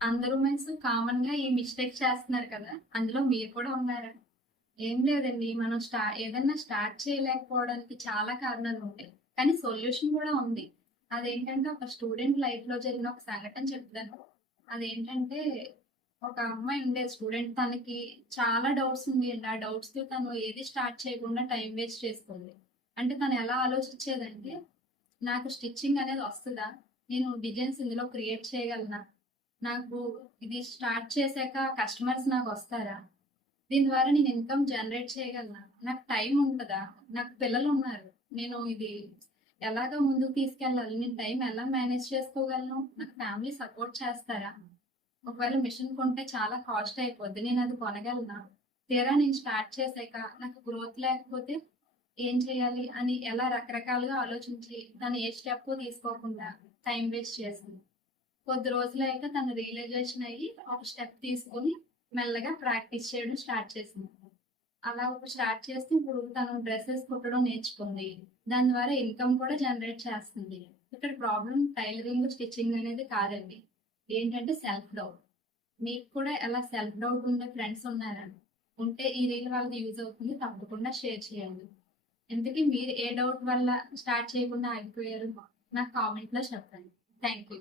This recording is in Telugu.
అందరూ మీన్స్ కామన్‌గా ఈ మిస్టేక్ చేస్తున్నారు కదా! అందులో మీరు కూడా ఉన్నారా? ఏం లేదండి. మనం ఏదన్నా స్టార్ట్ చేయలేకపోవడానికి చాలా కారణాలుంటాయి. కానీ సొల్యూషన్ కూడా ఉంది. అదేంటంటే ఒక స్టూడెంట్ లైఫ్‌లో జరిగిన ఒక సంఘటన చెప్తాను. అదేంటంటే ఒక అమ్మాయి ఉండేది స్టూడెంట్. తనకి చాలా డౌట్స్ ఉండేయండి. ఆ డౌట్స్‌తో తను ఏది స్టార్ట్ చేయకుండా టైమ్ వేస్ట్ చేసుకుంది. అంటే తను ఎలా ఆలోచించేదంటే, నాకు స్టిచ్చింగ్ అనేది వస్తదా? నేను డిజైన్స్ ఇందులో క్రియేట్ చేయగలనా? నాకు ఇది స్టార్ట్ చేశాక కస్టమర్స్ నాకొస్తారా? దీని ద్వారా నేను ఇన్‌కమ్ జనరేట్ చేయగలనా? నాకు టైం ఉంటదా? నాకు పిల్లలున్నారు. నేను ఇది ఎలాగా ముందుకు తీసుకెళ్ళాలి? నేను టైం ఎలా మేనేజ్ చేసుకోగలను? నాకు ఫ్యామిలీ సపోర్ట్ చేస్తారా? ఒకవేళ మిషన్ కొంటే చాలా కాస్ట్ అయిపోద్ది. నేనది కొనగలనా? తీరా నేను స్టార్ట్ చేశాక నాకు గ్రోత్ లేకపోతే ఏం చేయాలి? అని ఎలా రకరకాలుగా ఆలోచించి తను ఏ స్టెప్పు తీసుకోకుండా టైం వేస్ట్ చేసింది. కొద్ది రోజులయ్యాక తను రియలైజేషన్ అయ్యి ఒక స్టెప్ తీసుకొని మెల్లగా ప్రాక్టీస్ చేయడం స్టార్ట్ చేసింది. అలా ఇప్పుడు స్టార్ట్ చేస్తే ఇప్పుడు తను డ్రెసెస్ కుట్టడం నేర్చుకుంది. దాని ద్వారా ఇన్‌కమ్ కూడా జనరేట్ చేస్తుంది. ఇక్కడ ప్రాబ్లమ్ టైలరింగ్, స్టిచ్చింగ్ అనేది కాదండి. ఏంటంటే సెల్ఫ్ డౌట్. మీకు కూడా ఎలా సెల్ఫ్ డౌట్ ఉండే ఫ్రెండ్స్ ఉన్నారా? ఉంటే ఈ రీల్ వాళ్ళకి యూజ్ అవుతుంది. తప్పకుండా షేర్ చేయండి. ఇంతకీ మీరు ఏ డౌట్ వల్ల స్టార్ట్ చేయకుండా ఆగిపోయారు? నాకు కామెంట్‌లో చెప్పండి. Thank you.